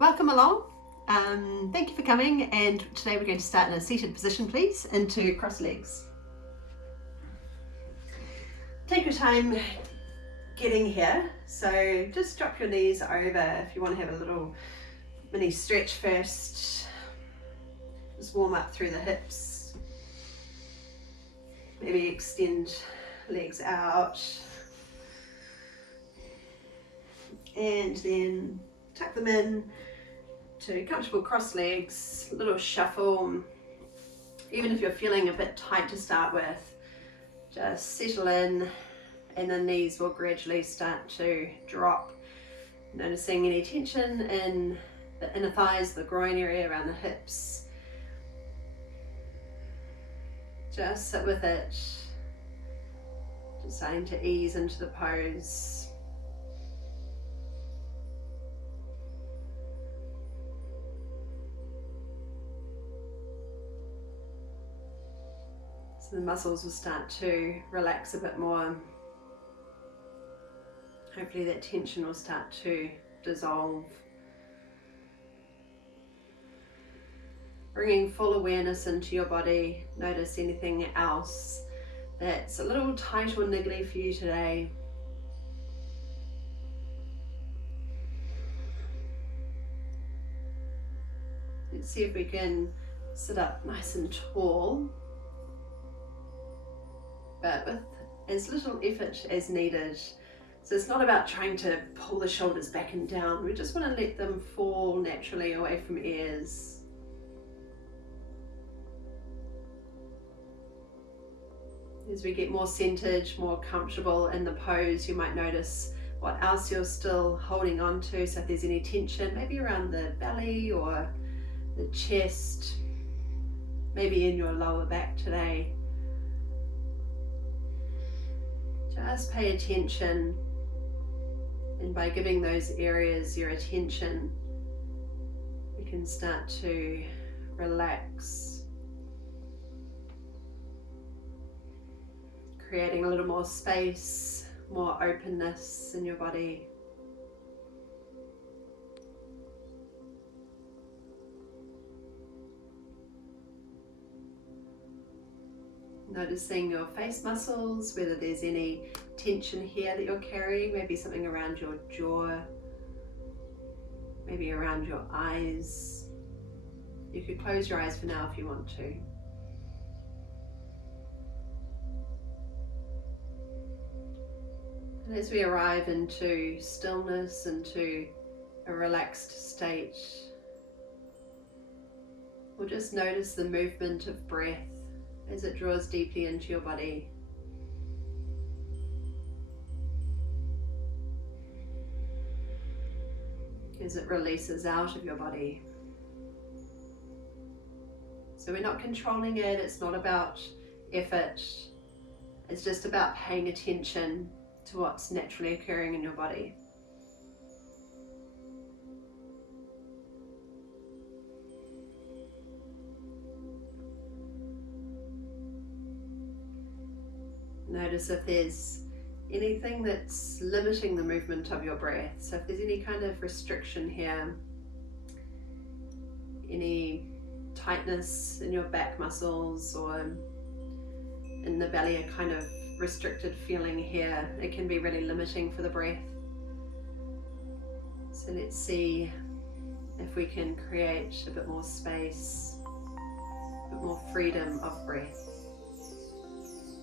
Welcome along. Thank you for coming, and today we're going to start in a seated position, please, into cross legs. Take your time getting here, so just drop your knees over if you want to have a little mini stretch first. Just warm up through the hips, maybe extend legs out, and then tuck them in to comfortable cross legs, a little shuffle. Even if you're feeling a bit tight to start with, just settle in and the knees will gradually start to drop. Noticing any tension in the inner thighs, the groin area around the hips. Just sit with it, just starting to ease into the pose. So the muscles will start to relax a bit more. Hopefully that tension will start to dissolve. Bringing full awareness into your body. Notice anything else that's a little tight or niggly for you today. Let's see if we can sit up nice and tall, but with as little effort as needed. So it's not about trying to pull the shoulders back and down. We just want to let them fall naturally away from ears. As we get more centered, more comfortable in the pose, you might notice what else you're still holding on to. So if there's any tension, maybe around the belly or the chest, maybe in your lower back today. Just pay attention, and by giving those areas your attention, you can start to relax, creating a little more space, more openness in your body. Noticing your face muscles, whether there's any tension here that you're carrying, maybe something around your jaw, maybe around your eyes. You could close your eyes for now if you want to. And as we arrive into stillness, into a relaxed state, we'll just notice the movement of breath as it draws deeply into your body. As it releases out of your body. So we're not controlling it, it's not about effort, it's just about paying attention to what's naturally occurring in your body. Notice if there's anything that's limiting the movement of your breath. So if there's any kind of restriction here, any tightness in your back muscles or in the belly, a kind of restricted feeling here, it can be really limiting for the breath. So let's see if we can create a bit more space, a bit more freedom of breath.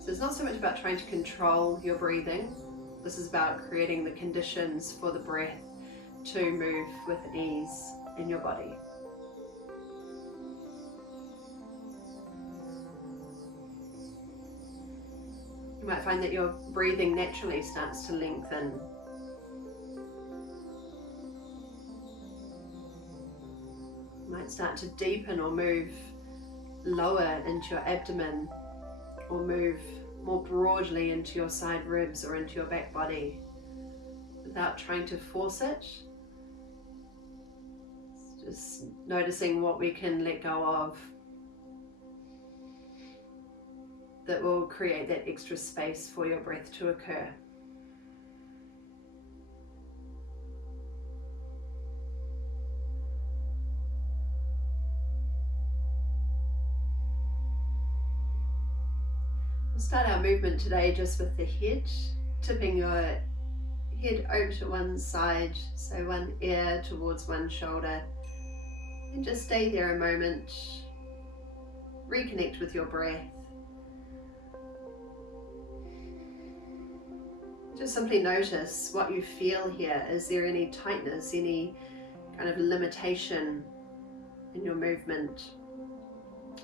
So it's not so much about trying to control your breathing. This is about creating the conditions for the breath to move with ease in your body. You might find that your breathing naturally starts to lengthen. You might start to deepen or move lower into your abdomen, or move more broadly into your side ribs or into your back body without trying to force it. Just noticing what we can let go of that will create that extra space for your breath to occur. start our movement today just with the head, tipping your head over to one side, so one ear towards one shoulder, and just stay there a moment. Reconnect with your breath. Just simply notice what you feel here. Is there any tightness, any kind of limitation in your movement?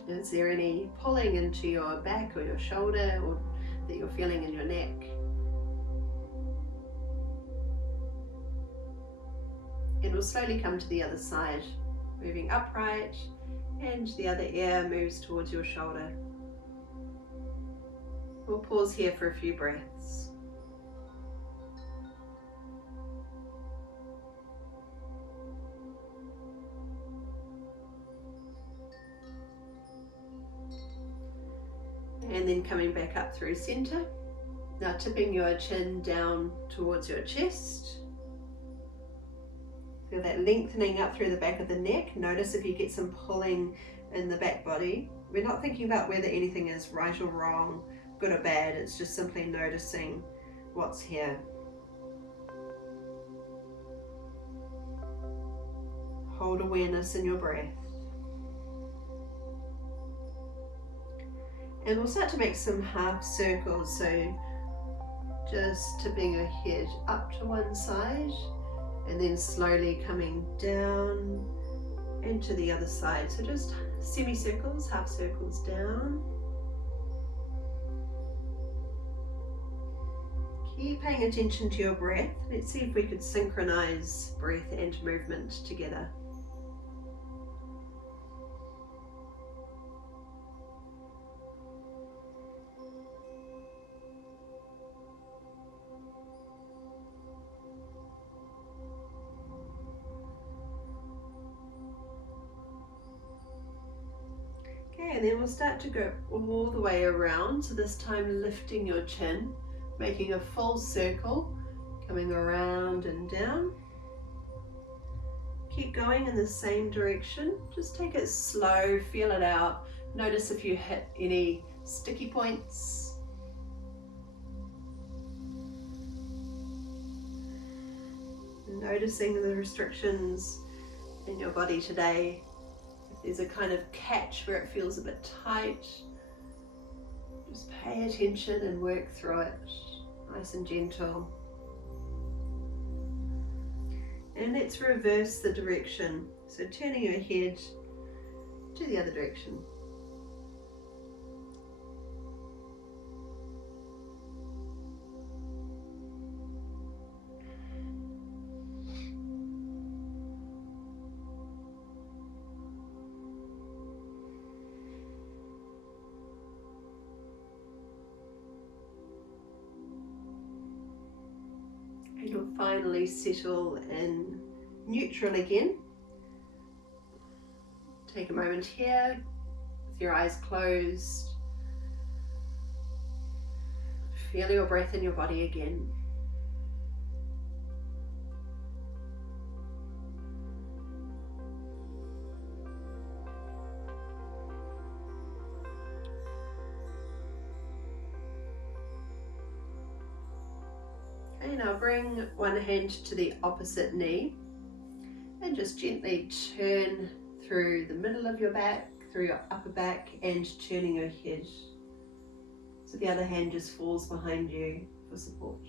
Is there any pulling into your back or your shoulder, or that you're feeling in your neck? And we'll slowly come to the other side, moving upright, and the other ear moves towards your shoulder. We'll pause here for a few breaths. And then coming back up through center. Now tipping your chin down towards your chest. Feel that lengthening up through the back of the neck. Notice if you get some pulling in the back body. We're not thinking about whether anything is right or wrong, good or bad. It's just simply noticing what's here. Hold awareness in your breath. And we'll start to make some half circles, so just tipping your head up to one side and then slowly coming down and to the other side. So just semicircles, half circles down. Keep paying attention to your breath. Let's see if we could synchronize breath and movement together. And then we'll start to go all the way around, so this time lifting your chin, making a full circle, coming around and down. Keep going in the same direction, just take it slow, feel it out. Notice if you hit any sticky points. Noticing the restrictions in your body today. There's a kind of catch where it feels a bit tight. Just pay attention and work through it, nice and gentle. And let's reverse the direction. So turning your head to the other direction. And you'll finally settle in neutral again. Take a moment here with your eyes closed. Feel your breath in your body again. Okay, now bring one hand to the opposite knee and just gently turn through the middle of your back, through your upper back, and turning your head. So the other hand just falls behind you for support.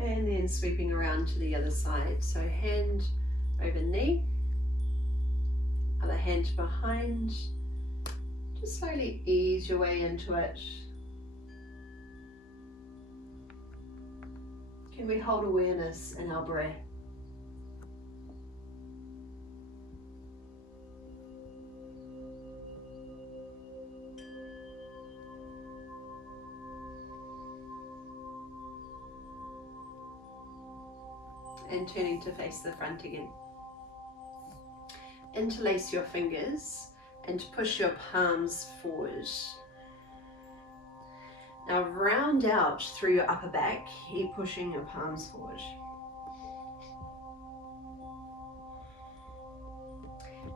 And then sweeping around to the other side. So hand over knee, other hand behind. Just slowly ease your way into it. Can we hold awareness in our breath? And turning to face the front again. Interlace your fingers and push your palms forward. Now round out through your upper back, keep pushing your palms forward.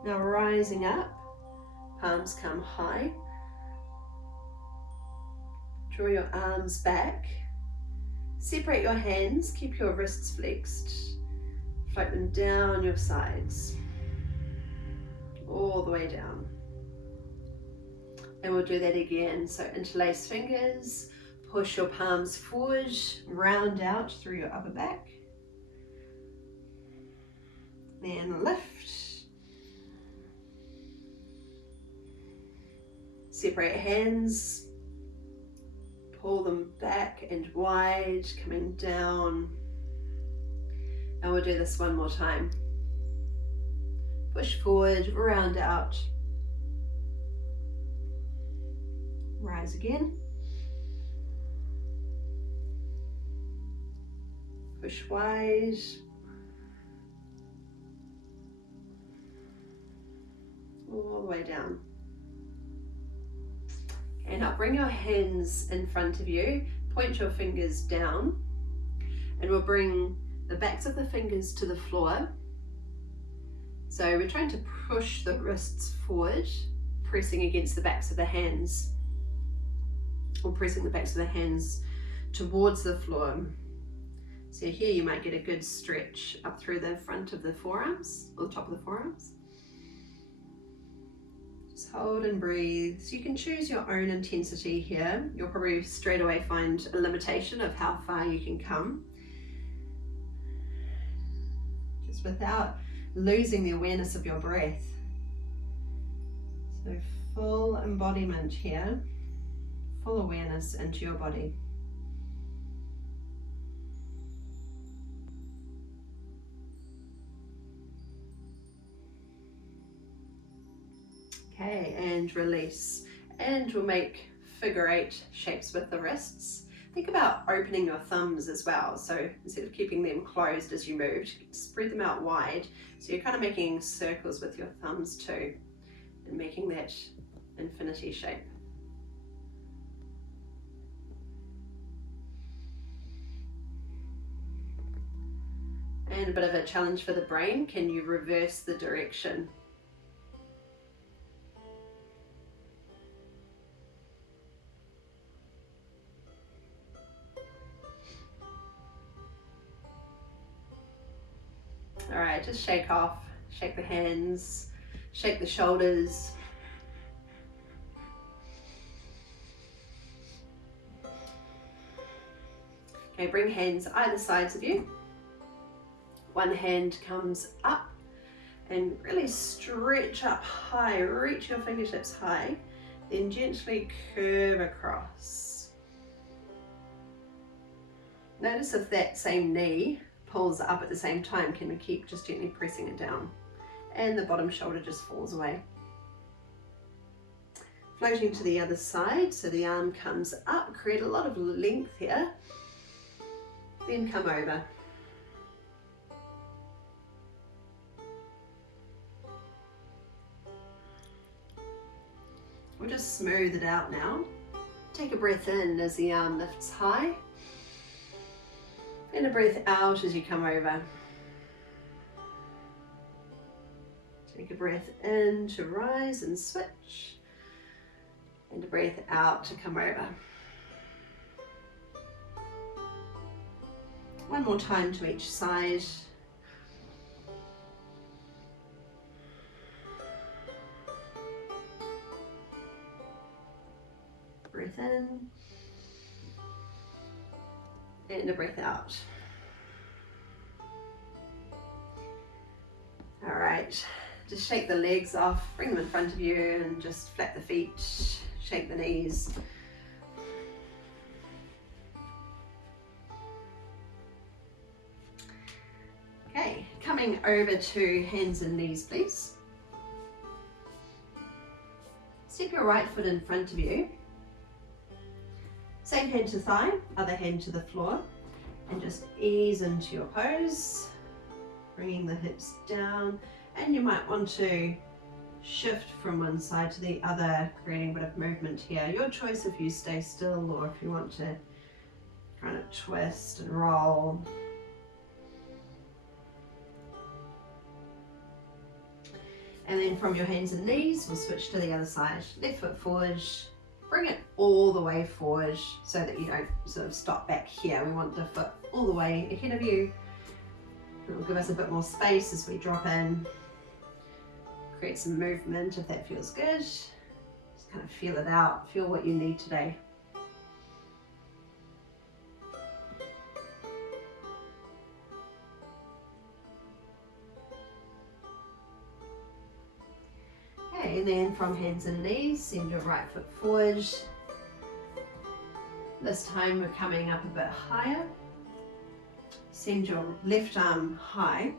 Now rising up, palms come high. Draw your arms back. Separate your hands, keep your wrists flexed. Float them down your sides, all the way down. And we'll do that again. So interlace fingers, push your palms forward, round out through your upper back. Then lift. Separate hands, pull them back and wide, coming down. And we'll do this one more time. Push forward, round out. Rise again. Push wide. All the way down. And now bring your hands in front of you, point your fingers down, and we'll bring the backs of the fingers to the floor. So we're trying to push the wrists forward, pressing against the backs of the hands, or pressing the backs of the hands towards the floor. So here you might get a good stretch up through the front of the forearms, or the top of the forearms. Hold and breathe. So you can choose your own intensity here. You'll probably straight away find a limitation of how far you can come. Just without losing the awareness of your breath. So full embodiment here, full awareness into your body. Okay, and release. And we'll make figure 8 shapes with the wrists. Think about opening your thumbs as well. So instead of keeping them closed as you move, spread them out wide. So you're kind of making circles with your thumbs too, and making that infinity shape. And a bit of a challenge for the brain. Can you reverse the direction? All right, just shake off, shake the hands, shake the shoulders. Okay, bring hands either sides of you. One hand comes up and really stretch up high, reach your fingertips high, then gently curve across. Notice if that same knee pulls up at the same time, can we keep just gently pressing it down? And the bottom shoulder just falls away. Floating to the other side, so the arm comes up, create a lot of length here, then come over. We'll just smooth it out now. Take a breath in as the arm lifts high. And a breath out as you come over. Take a breath in to rise and switch. And a breath out to come over. One more time to each side. Breath in. And a breath out. All right, just shake the legs off, bring them in front of you and just flap the feet, shake the knees. Okay, coming over to hands and knees, please. Step your right foot in front of you. Same hand to thigh, other hand to the floor, and just ease into your pose, bringing the hips down, and you might want to shift from one side to the other, creating a bit of movement here. Your choice if you stay still or if you want to kind of twist and roll. And then from your hands and knees, we'll switch to the other side. Left foot forward, bring it all the way forward so that you don't sort of stop back here. We want the foot all the way ahead of you. It will give us a bit more space as we drop in. Create some movement if that feels good. Just kind of feel it out, feel what you need today. Okay, and then from hands and knees, send your right foot forward. This time we're coming up a bit higher. Send your left arm high,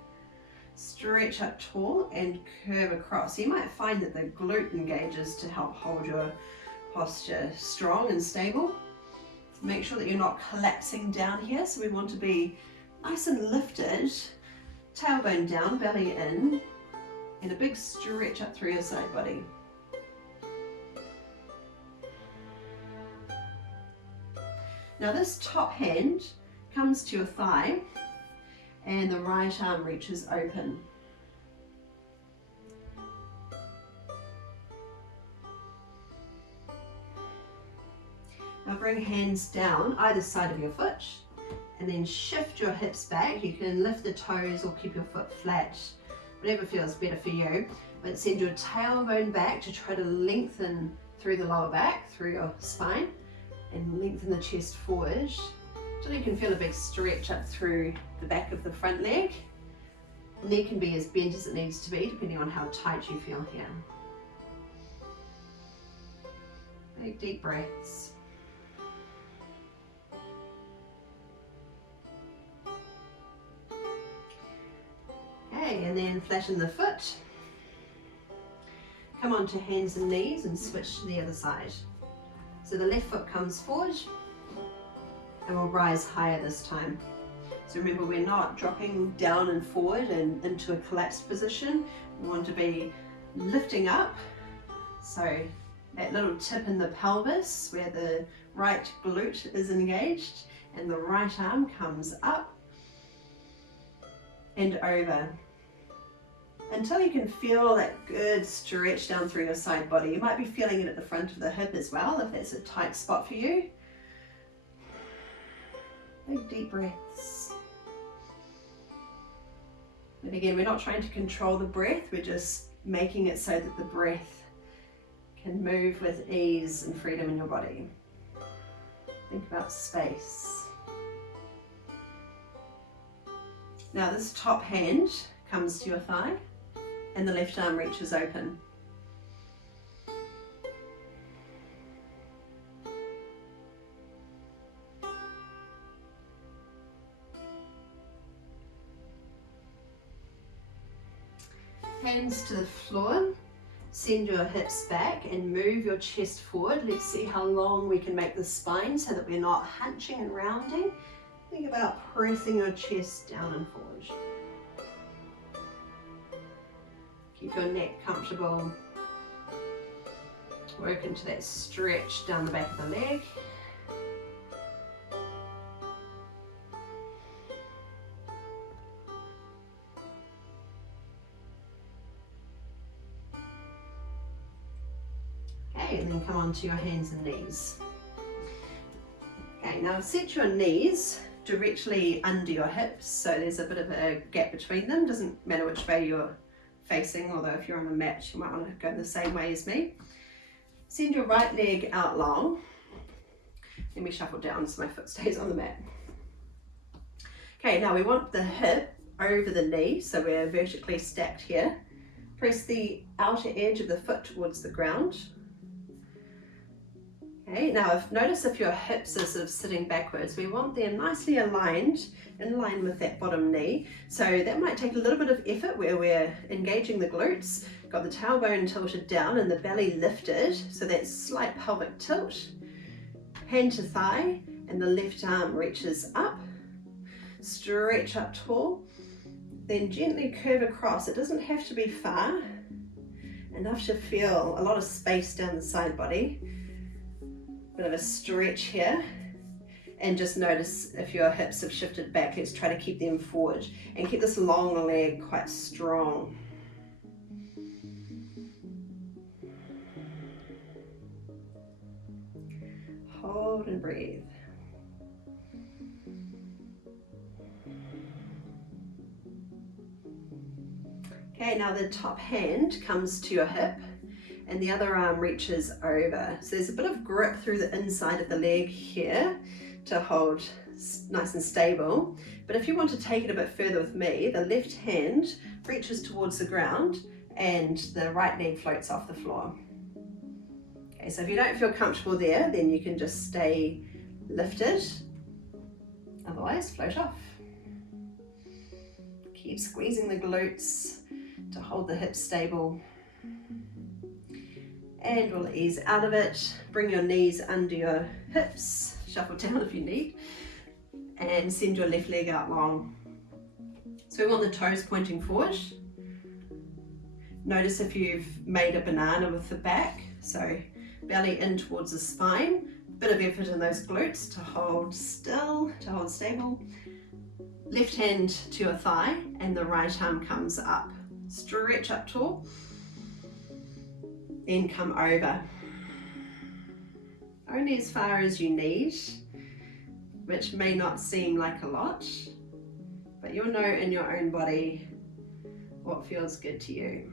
stretch up tall and curve across. You might find that the glute engages to help hold your posture strong and stable. Make sure that you're not collapsing down here, so we want to be nice and lifted, tailbone down, belly in, and a big stretch up through your side body. Now this top hand comes to your thigh and the right arm reaches open. Now bring hands down either side of your foot and then shift your hips back. You can lift the toes or keep your foot flat, whatever feels better for you, but send your tailbone back to try to lengthen through the lower back, through your spine, and lengthen the chest forward until you can feel a big stretch up through the back of the front leg. The neck can be as bent as it needs to be depending on how tight you feel here. Big deep breaths. Okay, and then flatten the foot. Come onto hands and knees and switch to the other side. So the left foot comes forward and we'll rise higher this time. So remember, we're not dropping down and forward and into a collapsed position. We want to be lifting up. So that little tip in the pelvis where the right glute is engaged and the right arm comes up and over, until you can feel that good stretch down through your side body. You might be feeling it at the front of the hip as well, if that's a tight spot for you. Big deep breaths. And again, we're not trying to control the breath, we're just making it so that the breath can move with ease and freedom in your body. Think about space. Now this top hand comes to your thigh and the left arm reaches open. Hands to the floor, send your hips back and move your chest forward. Let's see how long we can make the spine so that we're not hunching and rounding. Think about pressing your chest down and forward. Keep your neck comfortable. Work into that stretch down the back of the leg. Okay, and then come onto your hands and knees. Okay, now set your knees directly under your hips, so there's a bit of a gap between them. Doesn't matter which way you're facing, although if you're on a mat you might want to go the same way as me. Send your right leg out long. Let me shuffle down so my foot stays on the mat. Okay, now we want the hip over the knee, so we're vertically stacked here. Press the outer edge of the foot towards the ground. Okay, now notice if your hips are sort of sitting backwards, we want them nicely aligned, in line with that bottom knee. So that might take a little bit of effort where we're engaging the glutes, got the tailbone tilted down and the belly lifted, so that slight pelvic tilt. Hand to thigh and the left arm reaches up, stretch up tall, then gently curve across. It doesn't have to be far, enough to feel a lot of space down the side body. Bit of a stretch here, and just notice if your hips have shifted back. Let's try to keep them forward and keep this long leg quite strong. hold and breathe. Okay, now the top hand comes to your hip and the other arm reaches over. So there's a bit of grip through the inside of the leg here to hold nice and stable. But if you want to take it a bit further with me, the left hand reaches towards the ground and the right leg floats off the floor. Okay, so if you don't feel comfortable there, then you can just stay lifted. Otherwise, float off. Keep squeezing the glutes to hold the hips stable. And we'll ease out of it. Bring your knees under your hips, shuffle down if you need, and send your left leg out long. So we want the toes pointing forward. Notice if you've made a banana with the back, so belly in towards the spine, bit of effort in those glutes to hold still, to hold stable. Left hand to your thigh and the right arm comes up. Stretch up tall, then come over. Only as far as you need, which may not seem like a lot, but you'll know in your own body what feels good to you.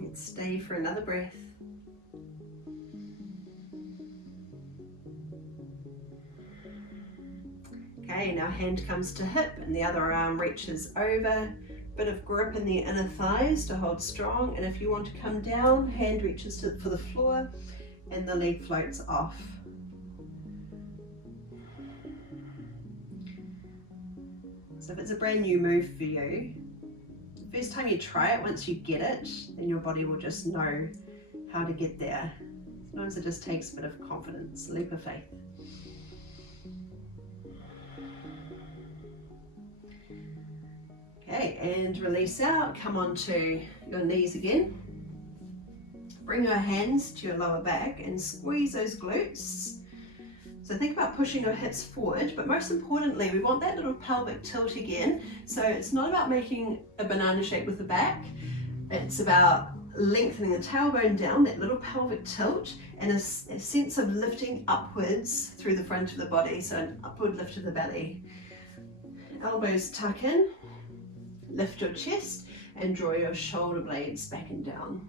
Let's stay for another breath. Okay, now hand comes to hip and the other arm reaches over. Bit of grip in the inner thighs to hold strong, and if you want to come down, hand reaches for the floor and the leg floats off. So if it's a brand new move for you, the first time you try it, once you get it, then your body will just know how to get there. Sometimes it just takes a bit of confidence, a leap of faith. Okay, and release out, come onto your knees again. Bring your hands to your lower back and squeeze those glutes. So think about pushing your hips forward, but most importantly, we want that little pelvic tilt again. So it's not about making a banana shape with the back, it's about lengthening the tailbone down, that little pelvic tilt, and a sense of lifting upwards through the front of the body, so an upward lift of the belly. Elbows tuck in. Lift your chest and draw your shoulder blades back and down.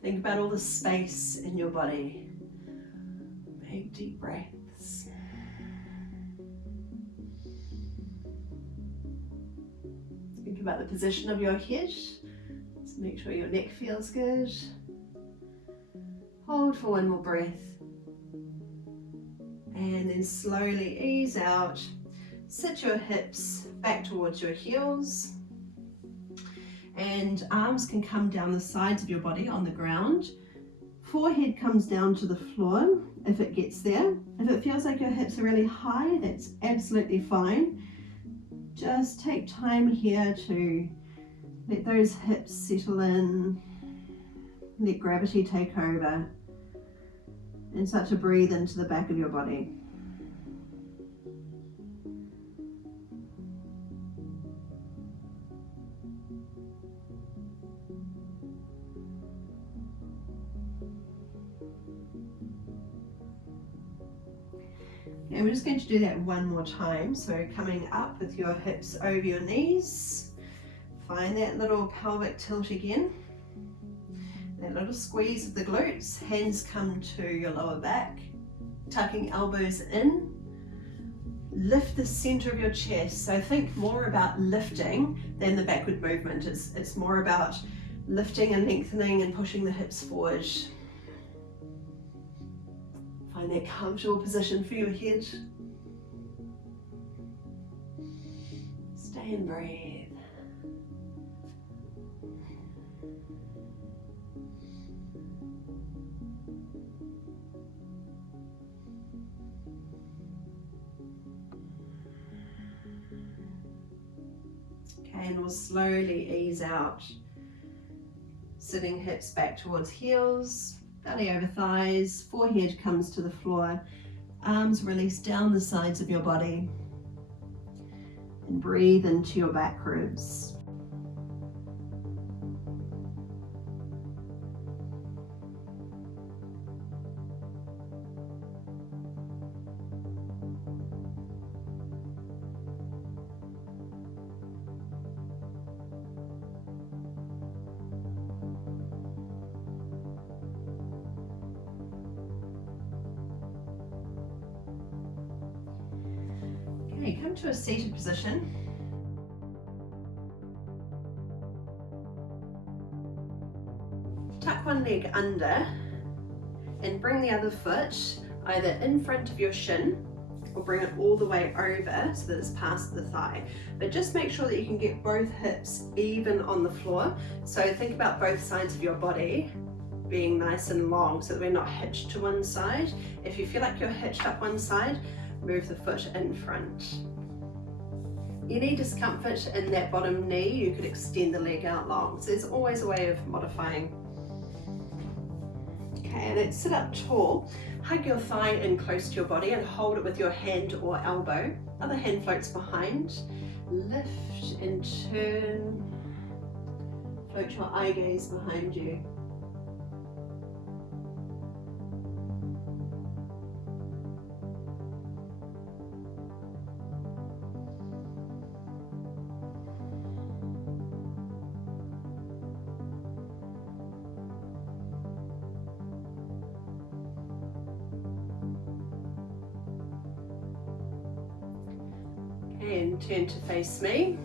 Think about all the space in your body. Big deep breaths. Think about the position of your head. Just make sure your neck feels good. Hold for one more breath. And then slowly ease out. Sit your hips back towards your heels. And arms can come down the sides of your body on the ground. Forehead comes down to the floor if it gets there. If it feels like your hips are really high, that's absolutely fine. Just take time here to let those hips settle in. Let gravity take over. And start to breathe into the back of your body. And we're just going to do that one more time. So coming up with your hips over your knees. Find that little pelvic tilt again. That little squeeze of the glutes, hands come to your lower back, tucking elbows in. Lift the center of your chest. So think more about lifting than the backward movement. It's more about lifting and lengthening and pushing the hips forward. Find that comfortable position for your head. Stay and breathe. And we'll slowly ease out, sitting hips back towards heels, belly over thighs, forehead comes to the floor, Arms release down the sides of your body and breathe into your back ribs. Okay, come to a seated position. Tuck one leg under and bring the other foot either in front of your shin or bring it all the way over so that it's past the thigh. But just make sure that you can get both hips even on the floor. So think about both sides of your body being nice and long so that we're not hitched to one side. If you feel like you're hitched up one side, move the foot in front. Any discomfort in that bottom knee, you could extend the leg out long. So there's always a way of modifying. Okay, and then sit up tall. Hug your thigh in close to your body and hold it with your hand or elbow. Other hand floats behind. Lift and turn. Float your eye gaze behind you. And turn to face me.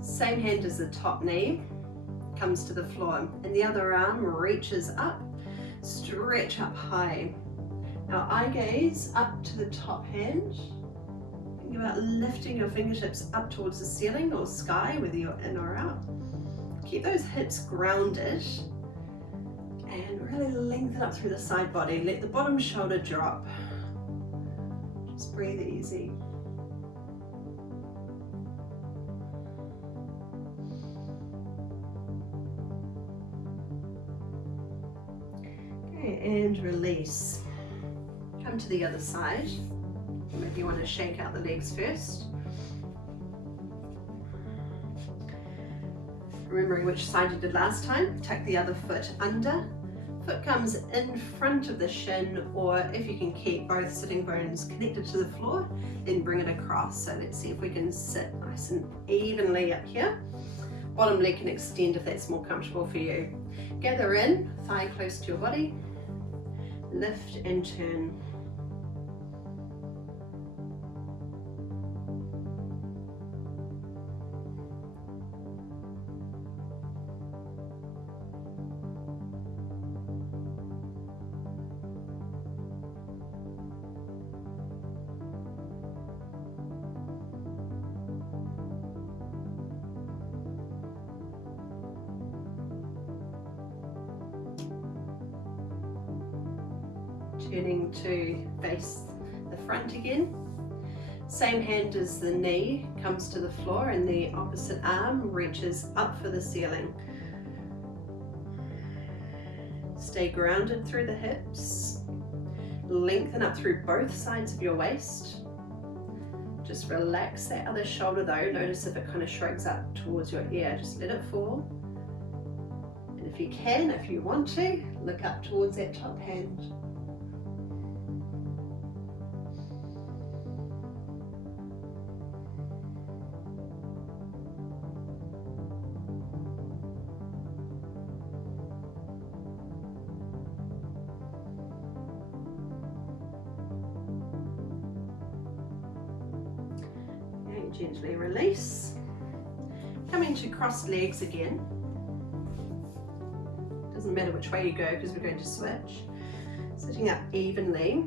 Same hand as the top knee comes to the floor and the other arm reaches up, stretch up high. Now eye gaze up to the top hand. Think about lifting your fingertips up towards the ceiling or sky, whether you're in or out. Keep those hips grounded and really lengthen up through the side body. Let the bottom shoulder drop. Just breathe easy. Okay, and release. Come to the other side. Maybe you want to shake out the legs first. Remembering which side you did last time, tuck the other foot under. Foot comes in front of the shin, or if you can keep both sitting bones connected to the floor, then bring it across. So let's see if we can sit nice and evenly up here. Bottom leg can extend if that's more comfortable for you. Gather in, thigh close to your body. Lift and turn. Turning to face the front again. Same hand as the knee comes to the floor and the opposite arm reaches up for the ceiling. Stay grounded through the hips. Lengthen up through both sides of your waist. Just relax that other shoulder though. Notice if it kind of shrugs up towards your ear. Just let it fall. And if you can, if you want to, look up towards that top hand. Gently release. Coming to crossed legs again. Doesn't matter which way you go because we're going to switch. Sitting up evenly.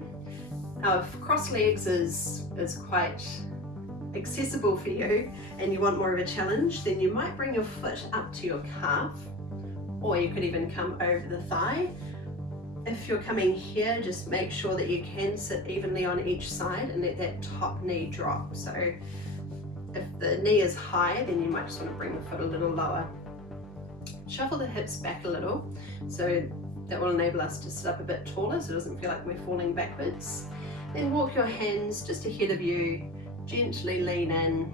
Now if crossed legs is quite accessible for you and you want more of a challenge, then you might bring your foot up to your calf, or you could even come over the thigh. If you're coming here, just make sure that you can sit evenly on each side and let that top knee drop. So if the knee is high, then you might just want to bring the foot a little lower. Shuffle the hips back a little so That will enable us to sit up a bit taller so it doesn't feel like we're falling backwards. Then walk your hands just ahead of you, gently lean in,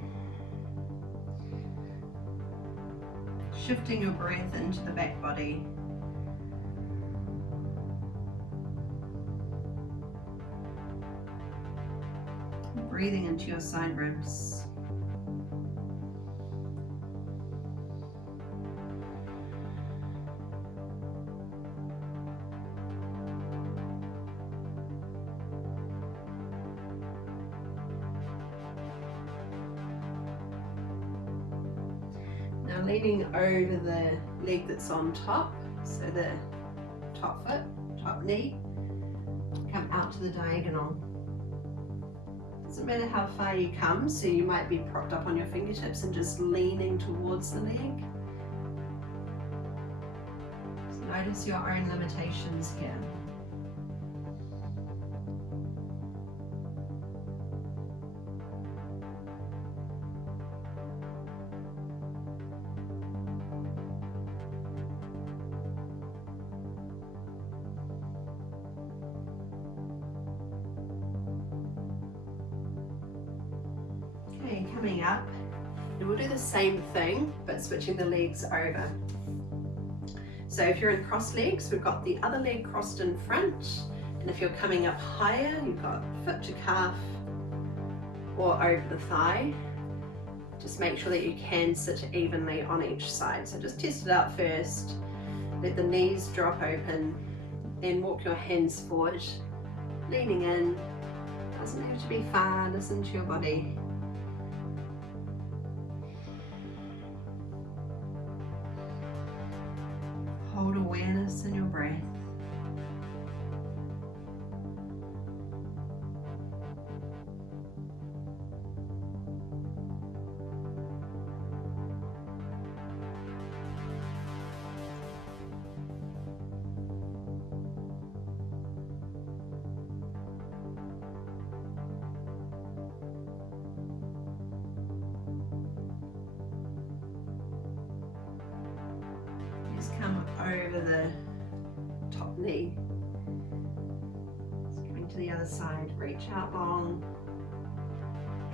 shifting your breath into the back body. Breathing into your side ribs. Now leaning over the leg that's on top, so the top foot, top knee, come out to the diagonal. Doesn't matter how far you come, so you might be propped up on your fingertips and just leaning towards the leg. So notice your own limitations here. Okay, coming up, and we'll do the same thing, but switching the legs over. So if you're in cross legs, we've got the other leg crossed in front, and if you're coming up higher, you've got foot to calf or over the thigh. Just make sure that you can sit evenly on each side. So just test it out first, let the knees drop open, then walk your hands forward, leaning in. Doesn't have to be far, listen to your body. Hold awareness in your breath. Come over the top knee. So coming to the other side, reach out long,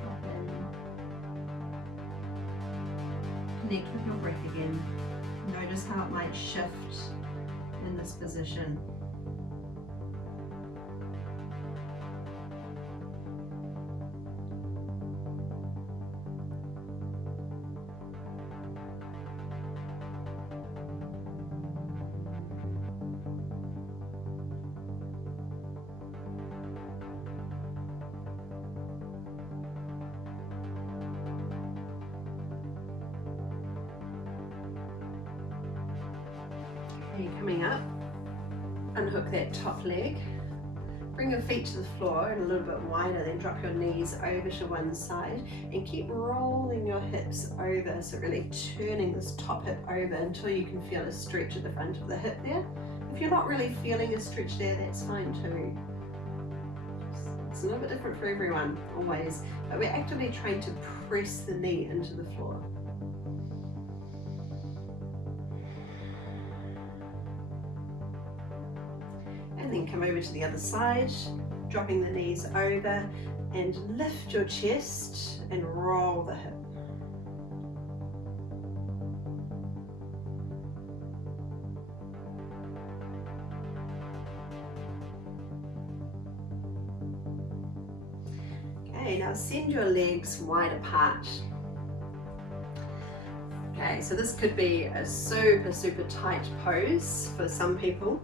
drop in. Connect with your breath again. Notice how it might shift in this position. Coming up, unhook that top leg, bring your feet to the floor and a little bit wider, then drop your knees over to one side and keep rolling your hips over, so really turning this top hip over until you can feel a stretch at the front of the hip there. If you're not really feeling a stretch there, that's fine too. It's a little bit different for everyone, always, but we're actively trying to press the knee into the floor. And then come over to the other side, dropping the knees over and lift your chest and roll the hip. Okay, now send your legs wide apart. Okay, so this could be a super tight pose for some people.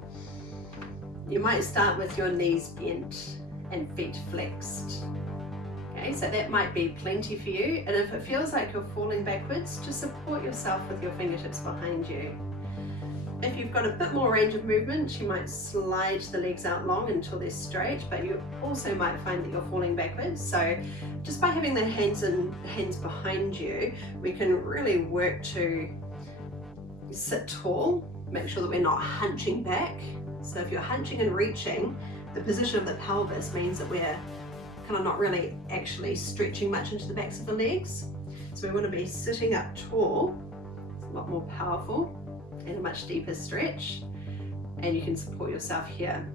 You might start with your knees bent and feet flexed. Okay, so that might be plenty for you. And if it feels like you're falling backwards, just support yourself with your fingertips behind you. If you've got a bit more range of movement, you might slide the legs out long until they're straight, but you also might find that you're falling backwards. So just by having the hands behind you, we can really work to sit tall, make sure that we're not hunching back. So if you're hunching and reaching, the position of the pelvis means that we're kind of not really actually stretching much into the backs of the legs. So we want to be sitting up tall. It's a lot more powerful and a much deeper stretch. and you can support yourself here.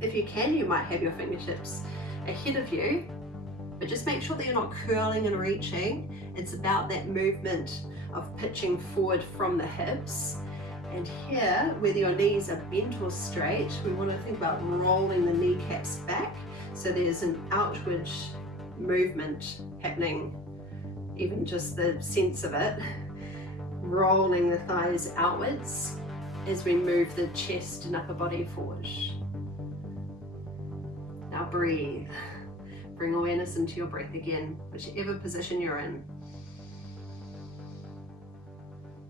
If you can, you might have your fingertips ahead of you, but just make sure that you're not curling and reaching. It's about that movement of pitching forward from the hips. And here, whether your knees are bent or straight, we want to think about rolling the kneecaps back, so there's an outward movement happening, even just the sense of it, rolling the thighs outwards as we move the chest and upper body forward. Now breathe. Bring awareness into your breath again, whichever position you're in.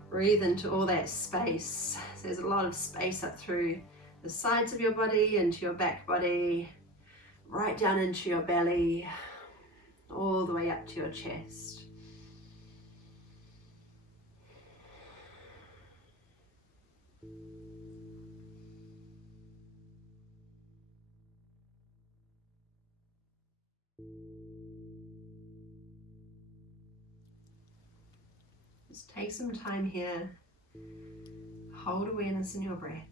Breathe into all that space. So there's a lot of space up through the sides of your body, into your back body, right down into your belly, all the way up to your chest. Just take some time here. Hold awareness in your breath.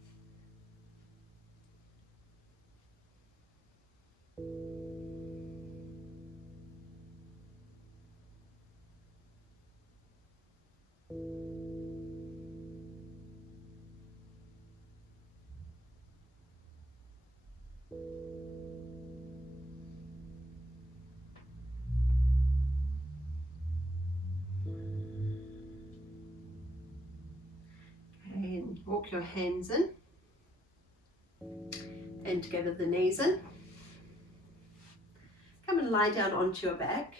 And walk your hands in and together the knees in. Come and lie down onto your back.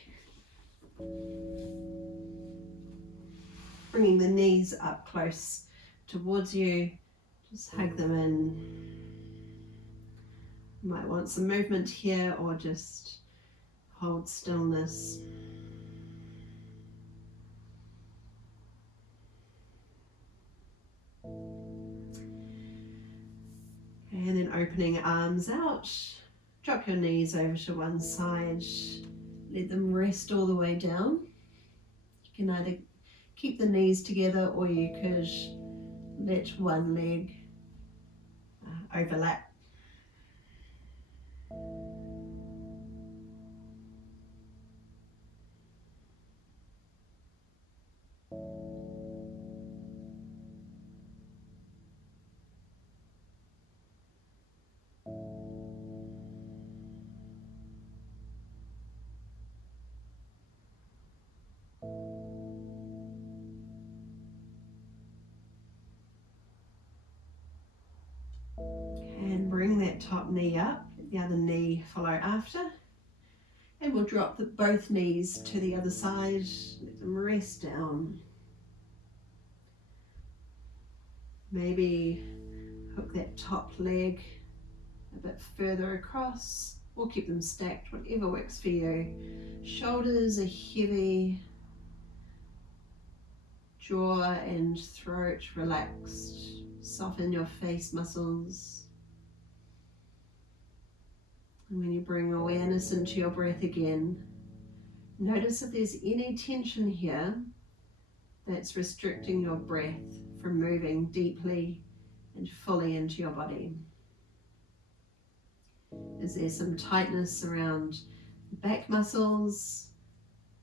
Bringing the knees up close towards you. Just hug them in. You might want some movement here or just hold stillness. And then opening arms out, drop your knees over to one side, let them rest all the way down. You can either keep the knees together or you could let one leg overlap. And bring that top knee up, the other knee follow after. And we'll drop both knees to the other side, let them rest down. Maybe hook that top leg a bit further across, or keep them stacked, whatever works for you. Shoulders are heavy, jaw and throat relaxed. Soften your face muscles. And when you bring awareness into your breath again, notice if there's any tension here that's restricting your breath from moving deeply and fully into your body. Is there some tightness around the back muscles,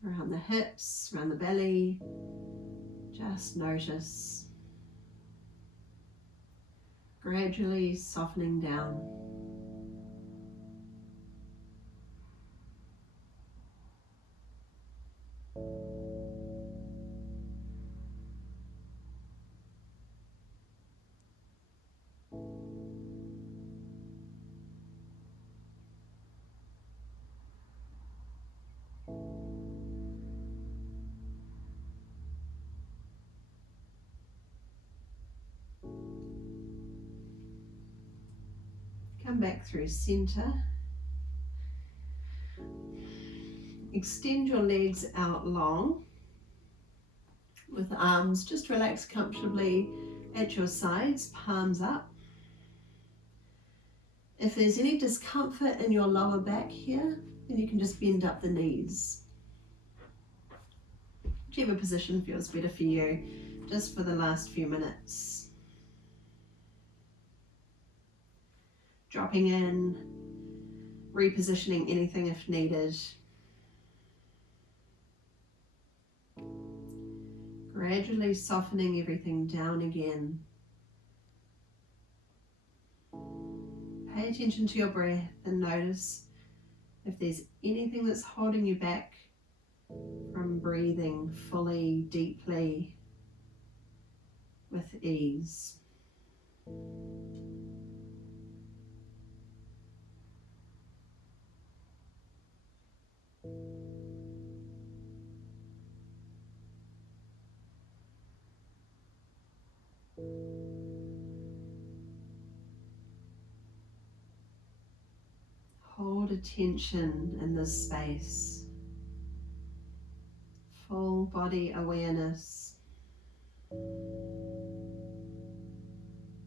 around the hips, around the belly? Just notice. Gradually softening down. Come back through center. Extend your legs out long with the arms just relaxed comfortably at your sides, palms up. If there's any discomfort in your lower back here, then you can just bend up the knees. Whichever position feels better for you, just for the last few minutes. And dropping in, repositioning anything if needed. Gradually softening everything down again. Pay attention to your breath and notice if there's anything that's holding you back from breathing fully, deeply, with ease. Hold attention in this space. Full body awareness.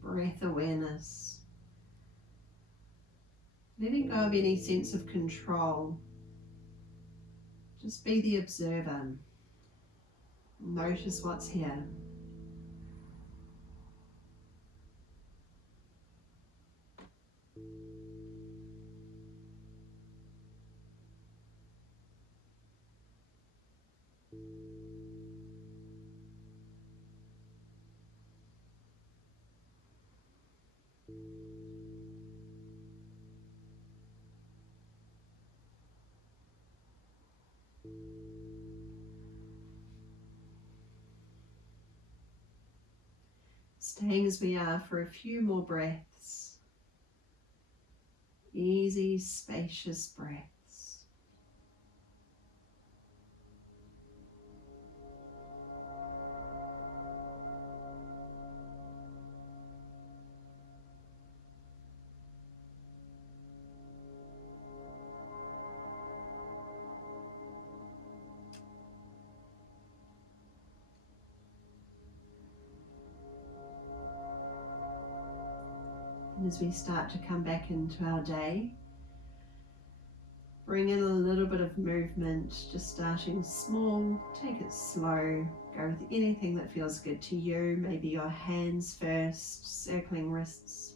Breath awareness. Letting go of any sense of control. Just be the observer. Notice what's here. Staying as we are for a few more breaths. Easy, spacious breaths. And as we start to come back into our day, bring in a little bit of movement, just starting small, take it slow, go with anything that feels good to you, maybe your hands first, circling wrists.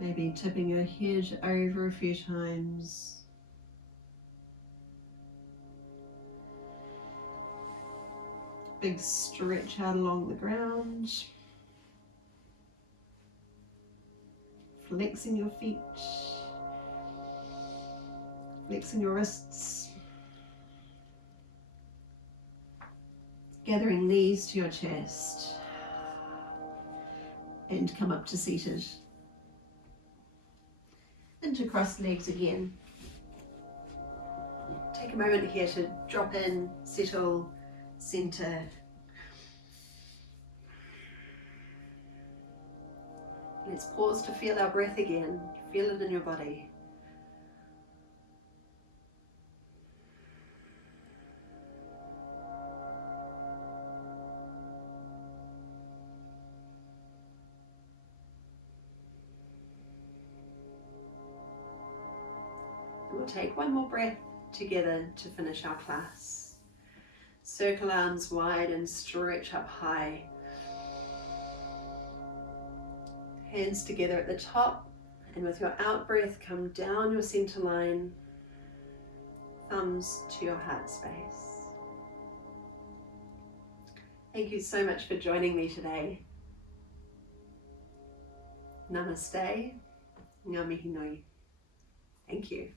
Maybe tipping your head over a few times. Big stretch out along the ground. Flexing your feet, flexing your wrists, gathering knees to your chest, and come up to seated. Into crossed legs again. Take a moment here to drop in, settle, center. Let's pause to feel our breath again. Feel it in your body. And we'll take one more breath together to finish our class. Circle arms wide and stretch up high. Hands together at the top, and with your out breath, come down your center line, thumbs to your heart space. Thank you so much for joining me today. Namaste, ngā mihi nui. Thank you.